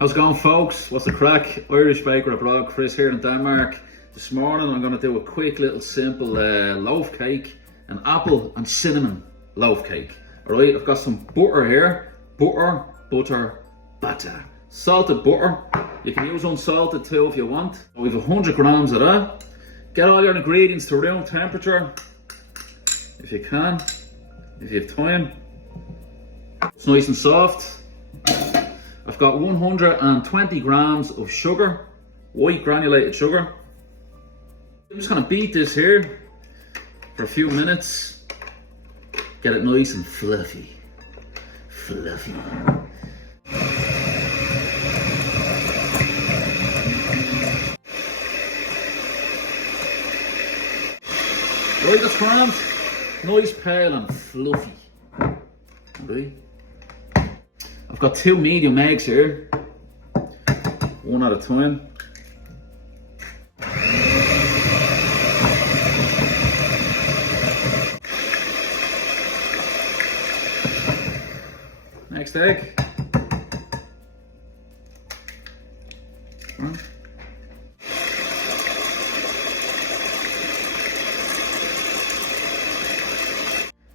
How's it going, folks? What's the crack? Irish baker abroad, Chris here in Denmark. This morning I'm going to do a quick little simple loaf cake, an apple and cinnamon loaf cake. Alright, I've got some butter here. Butter. Salted butter. You can use unsalted too if you want. We have 100 grams of that. Get all your ingredients to room temperature if you can, if you have time. It's nice and soft. I've got 120 grams of sugar, white granulated sugar. I'm just going to beat this here for a few minutes. Get it nice and fluffy. Right, that's grand. Nice, pale and fluffy. Right. I've got 2 medium eggs here, one at a time. Next egg.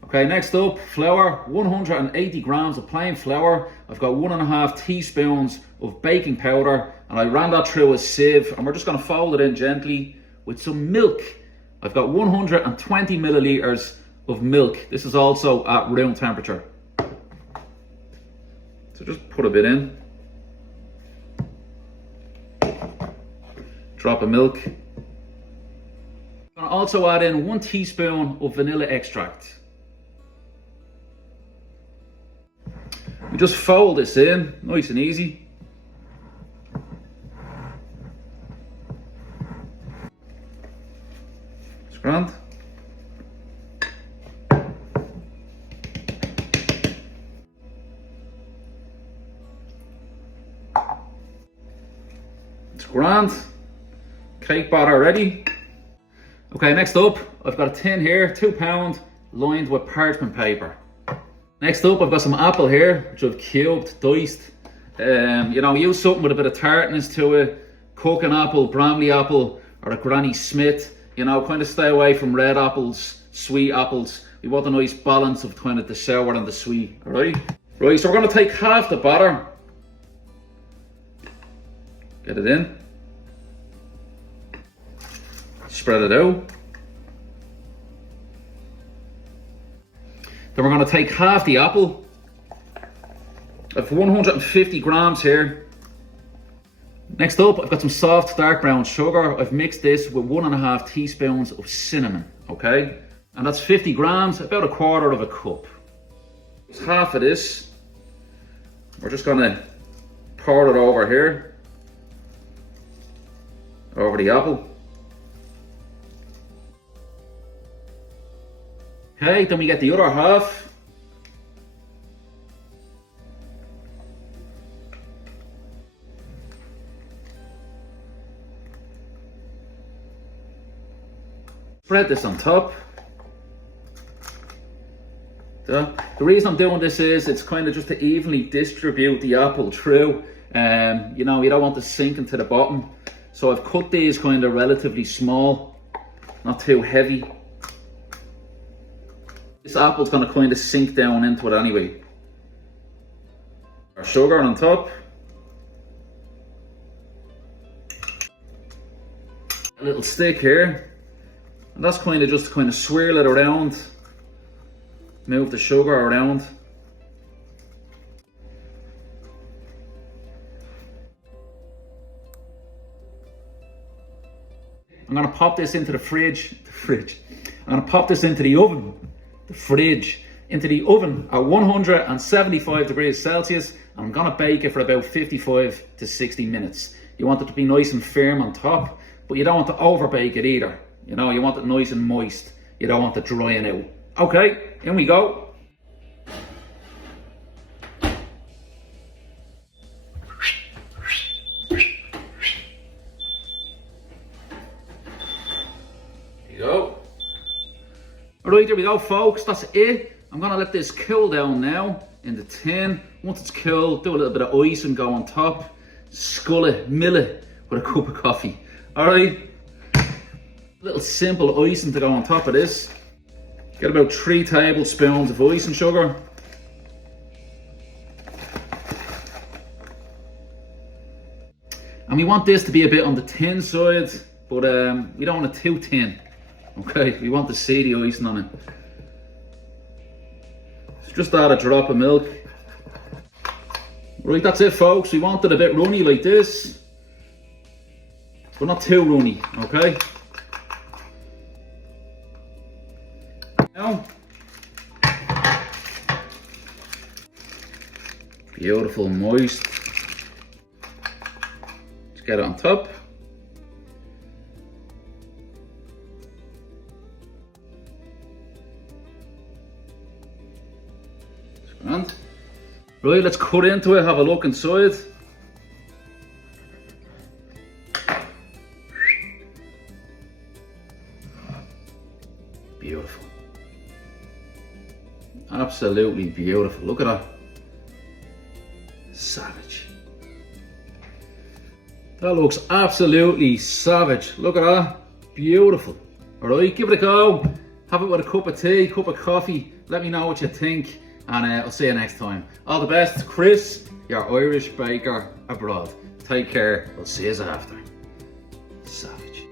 Okay, next up, flour. 180 grams of plain flour. I've got 1.5 teaspoons of baking powder, and I ran that through a sieve, and we're just going to fold it in gently with some milk. I've got 120 milliliters of milk. This is also at room temperature. So just put a bit in. Drop of milk. I'm going to also add in 1 teaspoon of vanilla extract. We just fold this in, nice and easy. It's grand. It's grand. Cake batter ready. Okay, next up, I've got a tin here, 2 pound, lined with parchment paper. Next up, I've got some apple here, which I've cubed, diced. Use something with a bit of tartness to it. Cook an apple, Bramley apple, or a Granny Smith. Kind of stay away from red apples, sweet apples. We want a nice balance of kind of the sour and the sweet, alright? Right, so we're going to take half the batter. Get it in. Spread it out. Then we're going to take half the apple. I've 150 grams here. Next up, I've got some soft dark brown sugar. I've mixed this with 1.5 teaspoons of cinnamon, okay? And that's 50 grams, about 1/4 cup. It's half of this. We're just going to pour it over here, over the apple. Okay, then we get the other half. Spread this on top. The reason I'm doing this is it's kind of just to evenly distribute the apple through. You don't want to sink into the bottom. So I've cut these kind of relatively small, not too heavy. This apple's going to kind of sink down into it anyway. Our sugar on top. A little stick here. And that's kind of just to kind of swirl it around. Move the sugar around. I'm going to pop this into the fridge. I'm going to pop this into the oven. Into the oven at 175 degrees Celsius. I'm going to bake it for about 55 to 60 minutes. You want it to be nice and firm on top, but you don't want to over bake it either. You want it nice and moist. You don't want it drying out. Okay, in we go. Alright, there we go, folks, that's it. I'm gonna let this cool down now in the tin. Once it's cool, do a little bit of ice and go on top. scull it, mill it with a cup of coffee. Alright? Little simple icing to go on top of this. Get about 3 tablespoons of icing sugar. And we want this to be a bit on the thin side, but we don't want it too thin. Okay, we want to see the icing on it. So just add a drop of milk. Right, that's it folks. We want it a bit runny like this, but not too runny, okay? Now, beautiful, moist. Just get it on top. Grand. Right, let's cut into it, have a look inside. Beautiful. Absolutely beautiful. Look at that. Savage. That looks absolutely savage. Look at that. Beautiful. Alright, give it a go. Have it with a cup of tea, cup of coffee. Let me know what you think. And I'll see you next time. All the best, Chris, your Irish baker abroad. Take care. We'll see you after. Savage.